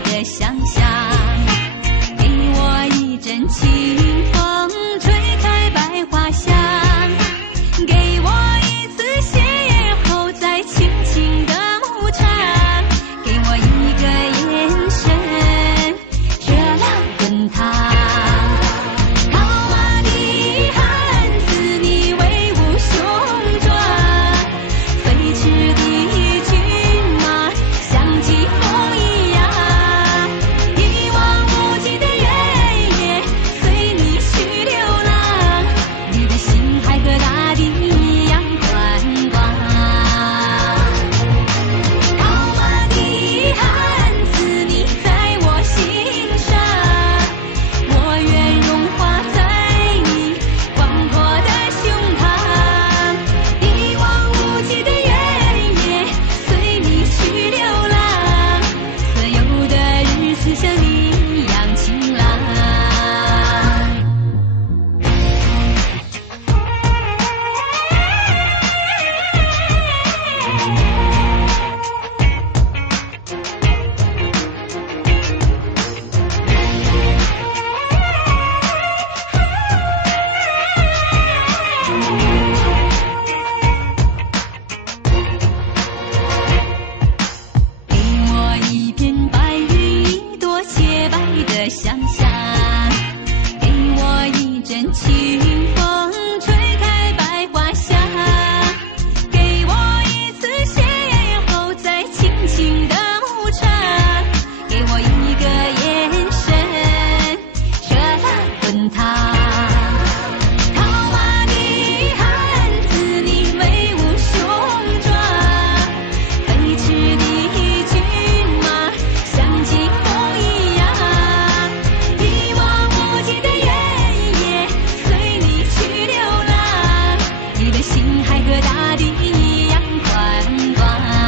的想象，给我一阵清风，吹开百花香，给我一次邂逅，再轻轻的牧场，给我一个眼神，热浪滚烫。套马的汉子，你威武雄壮，飞驰的骏马像疾风一样，一望无际的原野随你去流浪，你的心海和大地一样宽广。套马的汉子，你在我心上，我愿融化在你广阔的胸膛，一望无际的原野随你去流浪，自由的日子像你一样晴朗。给我一片白云，一朵洁白的想象，给我一阵清风，吹开百花香，给我一次邂逅，再轻轻的牧场，给我一个眼神，热浪滚烫。套马的汉子，你威武雄壮，飞驰的骏马像疾风一样，一望无际的原野随你去流浪，你的心海和大地一样宽广。